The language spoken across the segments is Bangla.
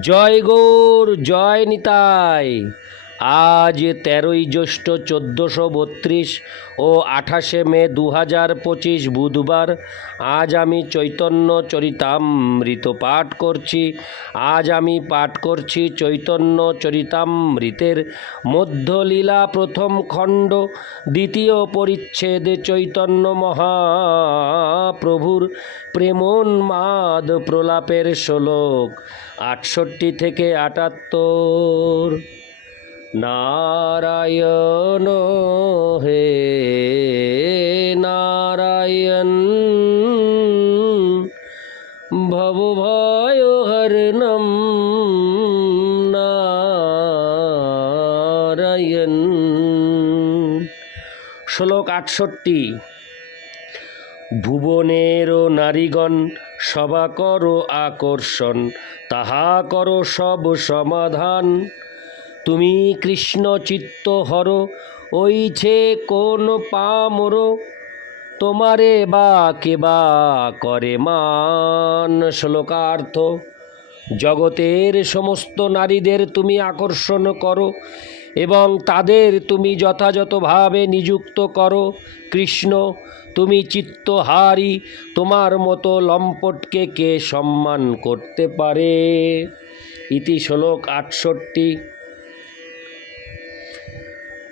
জয় গৌর জয় নিতাই। আজ তেরোই জ্যৈষ্ঠ চোদ্দোশো বত্রিশ ও আঠাশে মে দু হাজার পঁচিশ বুধবার, আজ আমি চৈতন্য চরিতামৃত পাঠ করছি। আজ আমি পাঠ করছি চৈতন্য চরিতামৃতের মধ্যলীলা প্রথম খণ্ড, দ্বিতীয় পরিচ্ছেদ চৈতন্য মহাপ্রভুর প্রেমোন্মাদ প্রলাপের শ্লোক আটষট্টি থেকে আটাত্তর। নারায়ণ হে নারায়ণ ভবভয় হরণম নারায়ণ। শ্লোক আটষট্টি, ভুবনের নারীগণ সভা করো আকর্ষণ, তাহা করো সব সমাধান। তুমি কৃষ্ণ চিত্ত হর ওইছে কোন পামর তোমারে বা কে বা করে মান শ্লোকার্থ। জগতের সমস্ত নারীদের তুমি আকর্ষণ করো এবং তাদের তুমি যথাযথভাবে নিযুক্ত করো। কৃষ্ণ, তুমি চিত্তহারি, তোমার মতো লম্পটকে কে সম্মান করতে পারে? ইতি শ্লোক আটষট্টি।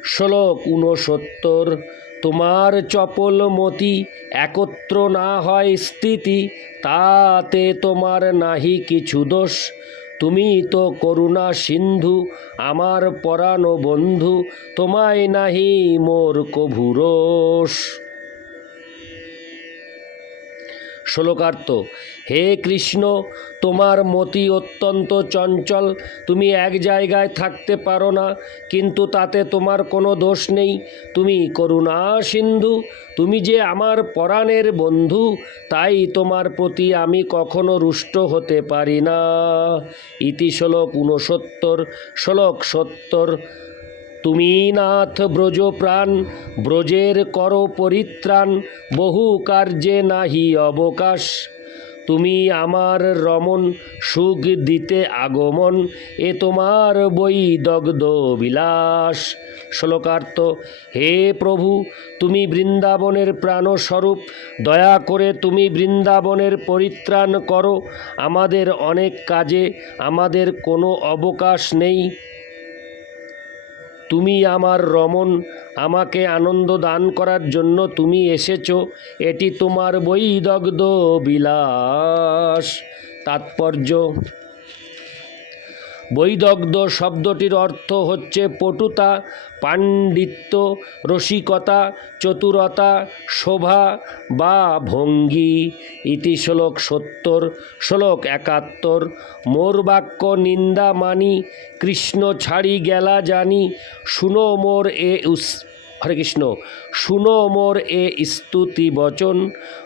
শ্লোক ঊনসত্তর, তোমার চপল মতি একত্র না হয় স্থিতি, তাতে তোমার নাহি কিছু দোষ। তুমি তো করুণা সিন্ধু, আমার পরাণ বন্ধু তোমায় নাহি মোর কভুরোষ শ্লোকার্থ, হে কৃষ্ণ, তোমার মতি অত্যন্ত চঞ্চল। তুমি এক জায়গায় থাকতে পারো না, কিন্তু তাতে তোমার কোনো দোষ নেই। তুমি করুণা সিন্ধু, তুমি যে আমার পরাণের বন্ধু, তাই তোমার প্রতি আমি কখনো রুষ্ট হতে পারি না। ইতি শ্লোক ঊনসত্তর, শ্লোক সত্তর। তুমি নাথ ব্রজ প্রাণ ব্রজের কর পরিত্রাণ, বহু কার্যে নাহি অবকাশ। তুমি আমার রমন সুখ দিতে আগমন, এ তোমার বই দগ্ধ বিলাস। শ্লোকার্থ, হে প্রভু, তুমি বৃন্দাবনের প্রাণস্বরূপ, দয়া করে তুমি বৃন্দাবনের পরিত্রাণ করো। আমাদের অনেক কাজে আমাদের কোনো অবকাশ নেই। তুমি আমার রমন আমাকে আনন্দ দান করার জন্য তুমি এসেছ। এটি তোমার বৈদগ্ধ বিলাস। তাৎপর্য বৈদগ্ধ শব্দটির অর্থ হচ্ছে পটুতা, পাণ্ডিত্য, রসিকতা, চতুরতা, শোভা বা ভঙ্গি। ইতি শ্লোক সত্তর, শ্লোক একাত্তর। মোর বাক্য নিন্দা মানি, কৃষ্ণ ছাড়ি গেলা জানি, শুনো মোর এ উস, হরে কৃষ্ণ, শুনো মোর এ স্তুতি বচন,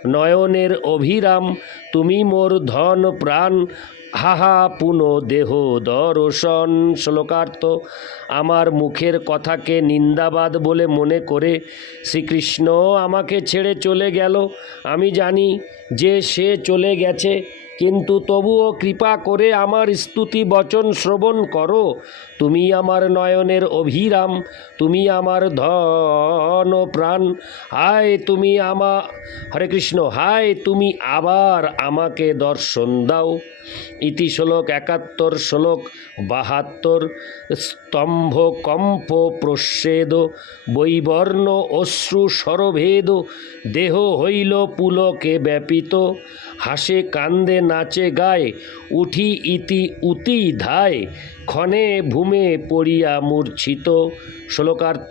নয়নের অভিরাম, তুমি মোর ধন প্রাণ হাহা পুন দেহ দর্শন। শ্লোকার্থ, আমার মুখের কথাকে নিন্দাবাদ বলে মনে করে শ্রীকৃষ্ণ আমাকে ছেড়ে চলে গেল। আমি জানি যে সে চলে গেছে কিন্তু তবুও কৃপা করে আমার স্তুতি বচন শ্রবণ করো। তুমি আমার নয়নের অভিরাম, তুমি আমার ধন প্রাণ। হায় তুমি আমা, হরে কৃষ্ণ, হায় তুমি আবার আমাকে দর্শন দাও। ইতি শ্লোক একাত্তর, শ্লোক বাহাত্তর। স্তম্ভ কম্প প্রচ্ছেদ, বৈবর্ণ অশ্রু স্বরভেদ দেহ হইল পুলকে ব্যাপিত। হাসে, কান্দে, নাচে, গায়, উঠি, ইতি, উতি, ধায়, ক্ষণে, ভূমে পড়িয়া মূর্ছিত শ্লোকার্থ।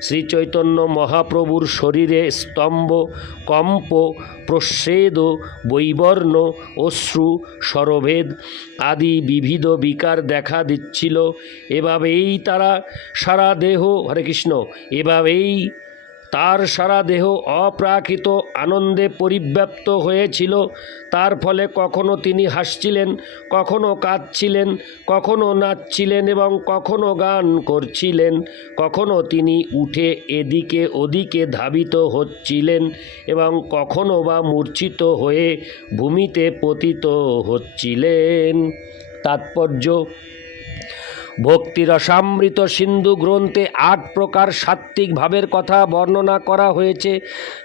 শ্রীচৈতন্য মহাপ্রভুর শরীরে স্তম্ভ, কম্প, প্রচ্ছেদ, বৈবর্ণ, অশ্রু, স্বরভেদ আদি বিবিধ বিকার দেখা দিচ্ছিল। এভাবেই তারা সারা দেহ, হরে কৃষ্ণ, এভাবেই তার সারা দেহ অপ্রাকৃত আনন্দে পরিব্যাপ্ত হয়েছিল। তার ফলে কখনো তিনি হাসছিলেন, কখনো কাঁদছিলেন, কখনো নাচছিলেন এবং কখনো গান করছিলেন। কখনো তিনি উঠে এদিকে ওদিকে ধাবিত হচ্ছিলেন এবং কখনো বা মূর্ছিত হয়ে ভূমিতে পতিত হচ্ছিলেন। তাৎপর্য ভক্তি রসামৃত সিন্ধু গ্রন্থে আট প্রকার সাত্ত্বিক ভাবের কথা বর্ণনা করা হয়েছে।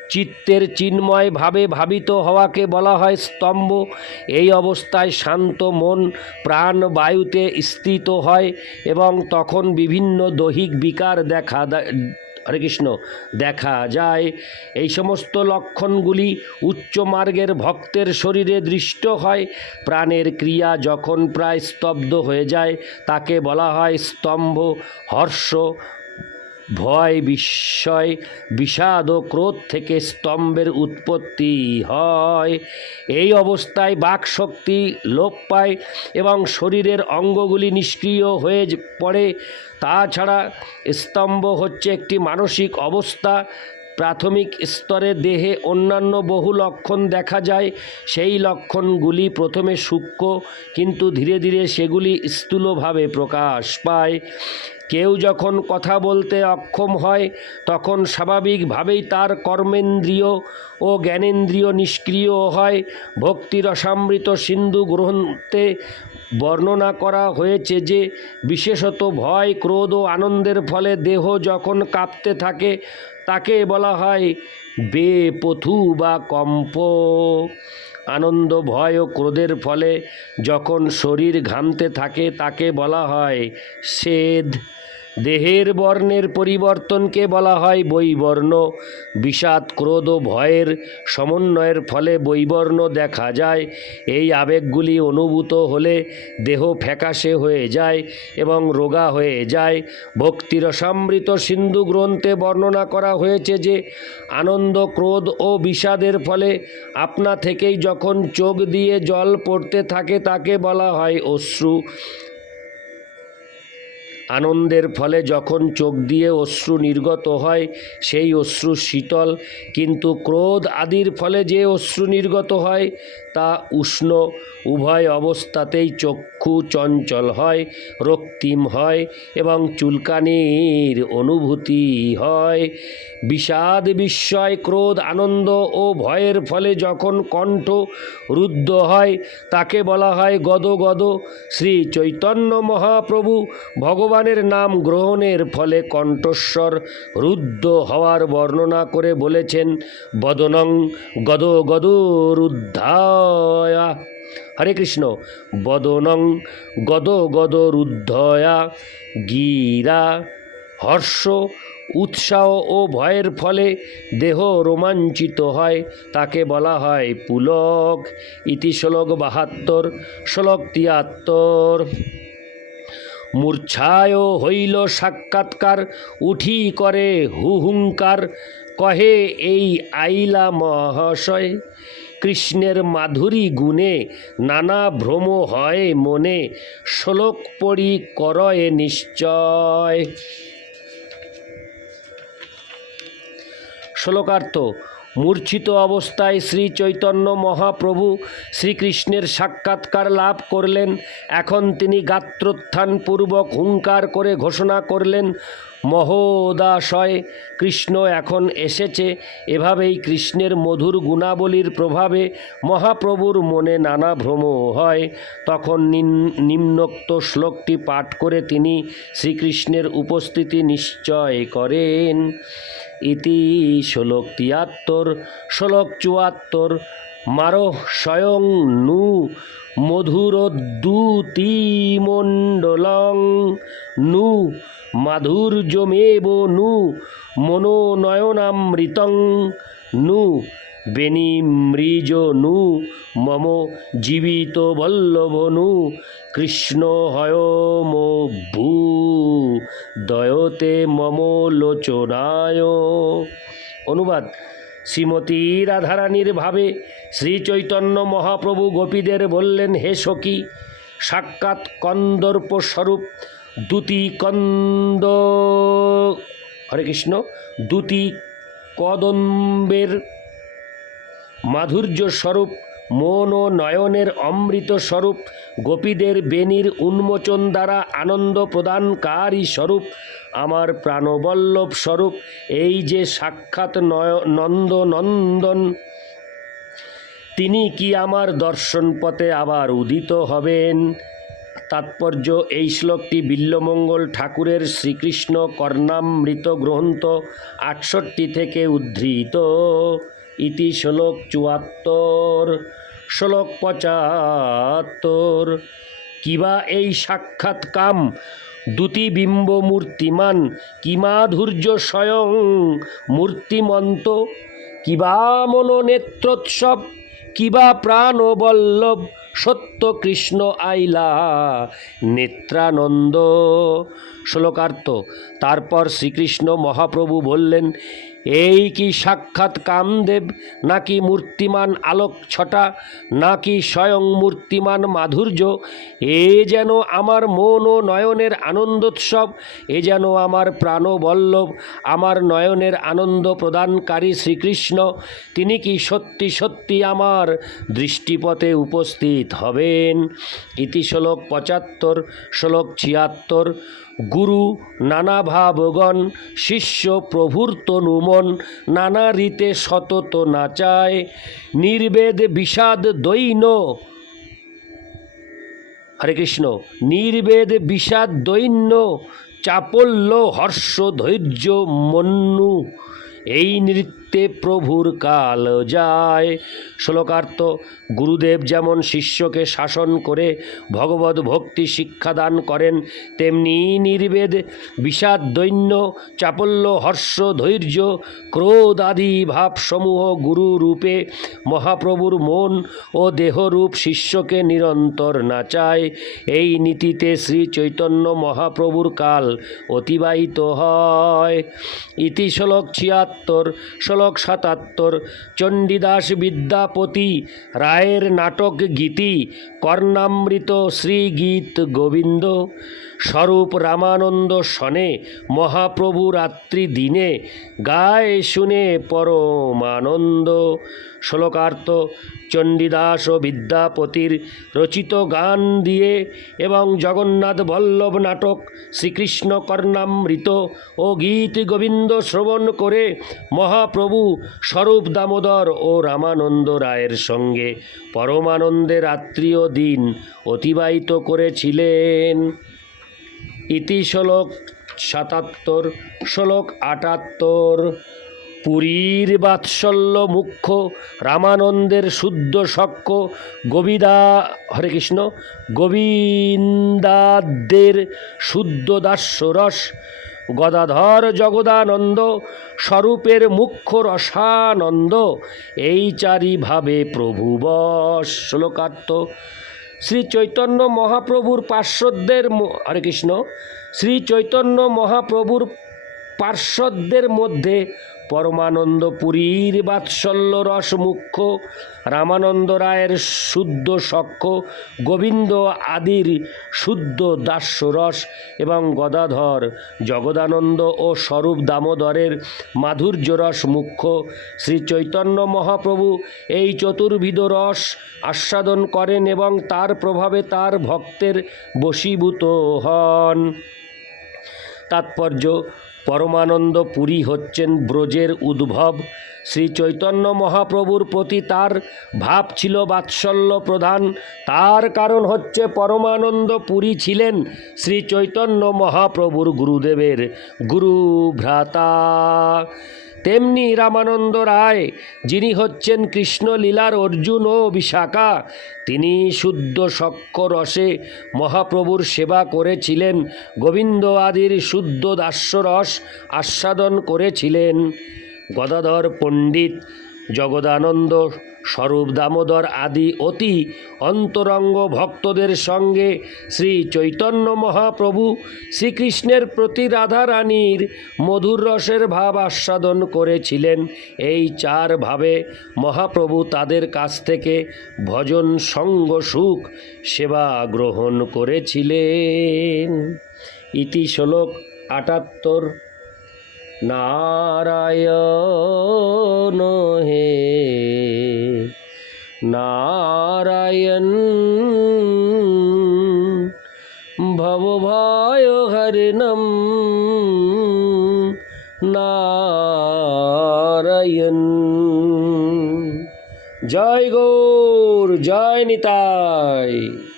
চিত্তের চিন্ময় ভাবে ভাবিত হওয়াকে বলা হয় স্তম্ভ। এই অবস্থায় শান্ত মন, প্রাণ বায়ুতে স্থিত হয় এবং তখন বিভিন্ন দৈহিক বিকার দেখা হরে কৃষ্ণ দেখা যায়। এই সমস্ত লক্ষণগুলি উচ্চ মার্গের ভক্তের শরীরে দৃষ্ট হয়। প্রাণের ক্রিয়া যখন প্রায় স্তব্ধ হয়ে যায়, তাকে বলা হয় স্তম্ভ হর্ষ। ভয় বিস্ময়, বিষাদ ও ক্রোধ থেকে স্তম্ভের উৎপত্তি হয়। এই অবস্থায় বাকশক্তি লোপ পায় এবং শরীরের অঙ্গগুলি নিষ্ক্রিয় হয়ে পড়ে। তাছাড়া স্তম্ভ হচ্ছে একটি মানসিক অবস্থা প্রাথমিক স্তরে দেহে অন্যান্য বহু লক্ষণ দেখা যায়। সেই লক্ষণগুলি প্রথমে সূক্ষ্ম, কিন্তু ধীরে ধীরে সেগুলি স্থূলভাবে প্রকাশ পায়। কেউ যখন কথা বলতে অক্ষম হয়, তখন স্বাভাবিকভাবেই তার কর্মেন্দ্রিয় ও জ্ঞানেন্দ্রিয় নিষ্ক্রিয় হয়। ভক্তির রসামৃত সিন্ধু গ্রন্থে বর্ণনা করা হয়েছে যে, বিশেষত ভয়, ক্রোধ ও আনন্দের ফলে দেহ যখন কাঁপতে থাকে তাকে বলা হয় বেপথু বা কম্প। আনন্দ, ভয় ও ক্রোধের ফলে যখন শরীর ঘামতে থাকে, তাকে বলা হয় সেদ দেহের বর্ণের পরিবর্তনকে বলা হয় বৈবর্ণ। বিষাদ, ক্রোধ ও ভয়ের সমন্বয়ের ফলে বৈবর্ণ দেখা যায়। এই আবেগগুলি অনুভূত হলে দেহ ফ্যাকাশে হয়ে যায় এবং রোগা হয়ে যায়। ভক্তির সমৃত সিন্ধু গ্রন্থে বর্ণনা করা হয়েছে যে, আনন্দ, ক্রোধ ও বিষাদের ফলে আপনা থেকেই যখন চোখ দিয়ে জল পড়তে থাকে তাকে বলা হয় অশ্রু। আনন্দের ফলে যখন চোখ দিয়ে অশ্রু নির্গত হয়, সেই অশ্রু শীতল। কিন্তু ক্রোধ আদির ফলে যে অশ্রু নির্গত হয়, তা উষ্ণ। উভয় অবস্থাতেই চক্ষু চঞ্চল হয়, রক্তিম হয় এবং চুলকানির অনুভূতি হয়। বিষাদ বিস্ময়, ক্রোধ আনন্দ ও ভয়ের ফলে যখন কণ্ঠ রুদ্ধ হয়, তাকে বলা হয় গদ গদ শ্রী চৈতন্য মহাপ্রভু ভগবানের নাম গ্রহণের ফলে কণ্ঠস্বর রুদ্ধ হওয়ার বর্ণনা করে বলেছেন, বদনং গদ গদ রুদ্ধায়া হরে কৃষ্ণ। বদনং গদ গদ রুদ্ধয়া গিরা। হর্ষ। উৎসাহ ও ভয়ের ফলে দেহ রোমাঞ্চিত হয়, তাকে বলা হয় পুলক। ইতি বাহাত্তর। শ্লোক তিয়াত্তর মূর্ছায় হইল সাক্ষাৎকার, উঠি করে হুহুঙ্কার, কহে এই আইলা মহাশয়, কৃষ্ণের মাধুরী গুণে নানা ভ্রম হয় মনে, শ্লোক পড়ি করয়ে নিশ্চয়। শ্লোকার্থ মূর্ছিত অবস্থায় শ্রী চৈতন্য মহাপ্রভু শ্রীকৃষ্ণের সাক্ষাৎকার লাভ করলেন। এখন তিনি গাত্রোত্থানপূর্বক হুঙ্কার করে ঘোষণা করলেন, মহোদাশয়, কৃষ্ণ এখন এসেছে। এভাবেই কৃষ্ণের মধুর গুণাবলীর প্রভাবে মহাপ্রভুর মনে নানা ভ্রম হয়। তখন নিম্নোক্ত শ্লোকটি পাঠ করে তিনি শ্রীকৃষ্ণের উপস্থিতি নিশ্চয় করেন। ইতি শ্লোক তিয়াত্তর শ্লোক চুয়াত্তর মারো স্বয়ং নু মধুরদ্যুতিমণ্ডলং নু মাধুর্যমেব নু মনোনয়নামৃতং নু। বেনিমৃজ নু মম জীবিত বল্লভ নু কৃষ্ণ হয় মো ভূ দয়তে মম লোচনায়। অনুবাদ, শ্রীমতী রাধারানীর ভাবে শ্রীচৈতন্য মহাপ্রভু গোপীদের বললেন, হে সখী, সাক্ষাৎ কন্দর্প স্বরূপ দ্যুতি কন্দ, হরে কৃষ্ণ দ্যুতি কদম্বের মাধুর্য স্বরূপ মন ও নয়নের অমৃত স্বরূপ গোপীদের বেনির উন্মোচন দ্বারা আনন্দ প্রদানকারী স্বরূপ, আমার প্রাণবল্লভ স্বরূপ এই যে সাক্ষাৎ নয় নন্দ নন্দন তিনি কি আমার দর্শন পথে আবার উদিত হবেন? তাৎপর্য, এই শ্লোকটি বিল্লমঙ্গল ঠাকুরের শ্রীকৃষ্ণ কর্ণামৃত গ্রন্থ আটষট্টি থেকে উদ্ধৃত। ইতি শ্লোক চুয়াত্তর, শ্লোক পঁচাত্তর। কিবা এই সাক্ষাৎ কাম? দ্যুতিবিম্ব মূর্তিমান কিমাধুর্য স্বয়ং মূর্তিমন্ত? কিবা মনোনেত্রোৎসব, কিবা প্রাণবল্লভ? সত্য কৃষ্ণ আইলা নেত্রানন্দ। শ্লোকার্থ, তারপর শ্রীকৃষ্ণ মহাপ্রভু বললেন এই কি সাক্ষাৎ কামদেব? নাকি মূর্তিমান আলোক ছটা নাকি স্বয়ং মূর্তিমান মাধুর্য? এ যেন আমার মন ও নয়নের আনন্দোৎসব, এ যেন আমার প্রাণবল্লভ, আমার নয়নের আনন্দ প্রদানকারী শ্রীকৃষ্ণ। তিনি কি সত্যি সত্যি আমার দৃষ্টিপথে উপস্থিত হবেন? ইতি শ্লোক পঁচাত্তর, শ্লোক ছিয়াত্তর গুরু নানা ভাবগণ, শিষ্য প্রভুর তনুমন নানা রীতে সতত নাচায় নির্বেদ বিষাদ দৈন। হরে কৃষ্ণ, নির্বেদ বিষাদ দৈন্য, চাপল্য হর্ষ ধৈর্য মন্নু। এই নৃত্যে প্রভুর কাল যায়। শ্লোকার্থ, গুরুদেব যেমন শিষ্যকে শাসন করে ভগবত ভক্তি শিক্ষাদান করেন, তেমনি নির্বেদ বিষাদ দৈন্য চাপল্য, হর্ষ, ধৈর্য ক্রোধ আদি ভাবসমূহ গুরু রূপে মহাপ্রভুর মন ও দেহরূপ শিষ্যকে নিরন্তর নাচায়। এই নীতিতে শ্রী চৈতন্য মহাপ্রভুর কাল অতিবাহিত হয়। ইতি শ্লোক ছিয়াত্তর শ্লোক সাতাত্তর চণ্ডীদাস বিদ্যাপতি রায়ের নাটক গীতি কর্ণামৃত শ্রীগীত গোবিন্দ। স্বরূপ রামানন্দ শনে মহাপ্রভু রাত্রি দিনে গায়ে শুনে পরমানন্দ। শ্লোকার্থ, চণ্ডীদাস ও বিদ্যাপতির রচিত গান দিয়ে এবং জগন্নাথ বল্লভ নাটক, শ্রীকৃষ্ণ কর্ণামৃত ও গীত গোবিন্দ শ্রবণ করে মহাপ্রভু স্বরূপ দামোদর ও রামানন্দ রায়ের সঙ্গে পরমানন্দে রাত্রি ও দিন অতিবাহিত করেছিলেন। ইতি শ্লোক সাতাত্তর, শ্লোক আটাত্তর। পুরীর বাৎসল্য মুখ্য, রামানন্দের শুদ্ধ সক্ষ গোবিদা, হরে কৃষ্ণ, গোবিন্দাদের শুদ্ধ দাস্যরস, গদাধর জগদানন্দ, স্বরূপের মুখ্য রসানন্দ, এই চারিভাবে প্রভু বস শ্লোকার্থ শ্রী চৈতন্য মহাপ্রভুর পার্শ্বদের হরে কৃষ্ণ শ্রী চৈতন্য মহাপ্রভুর পার্শ্বদের মধ্যে পরমানন্দ পুরীর বাৎসল্য রস মুখ্য রামানন্দ রায়ের শুদ্ধ সক্ষ গোবিন্দ আদির শুদ্ধ দাস্যরস এবং গদাধর জগদানন্দ ও স্বরূপ দামোদরের মাধুর্য রস মুখ্য শ্রী চৈতন্য মহাপ্রভু এই চতুর্বিধ রস আস্বাদন করেন এবং তার প্রভাবে তার ভক্তের বশীভূত হন। তাৎপর্য পরমানন্দ পুরী হচ্ছেন ব্রজের উদ্ভব। শ্রী চৈতন্য মহাপ্রভুর প্রতি তার ভাব ছিল বাৎসল্য প্রধান। তার কারণ হচ্ছে পরমানন্দ পুরী ছিলেন শ্রী চৈতন্য মহাপ্রভুর গুরুদেবের গুরু ভ্রাতা তেমনি রামানন্দ রায়, যিনি হচ্ছেন কৃষ্ণলীলার অর্জুন ও বিশাখা, তিনি শুদ্ধ সক্ষ রসে মহাপ্রভুর সেবা করেছিলেন, গোবিন্দ আদির শুদ্ধ দাস্যরস আস্বাদন করেছিলেন। গদাধর পণ্ডিত জগদানন্দ স্বরূপ দামোদর আদি অতি অন্তরঙ্গ ভক্তদের সঙ্গে শ্রী চৈতন্য মহাপ্রভু শ্রীকৃষ্ণের প্রতি রাধারানীর মধুর রসের ভাব আস্বাদন করেছিলেন। এই চার ভাবে মহাপ্রভু তাদের কাছ থেকে ভজন, সঙ্গ, সুখ, সেবা গ্রহণ করেছিলেন। ইতি শ্লোক আটাত্তর নারায়ণ হে। নারায়ণ ভবভায় হরিণম। নারায়ণ। জয় গৌর জয় নিতাই।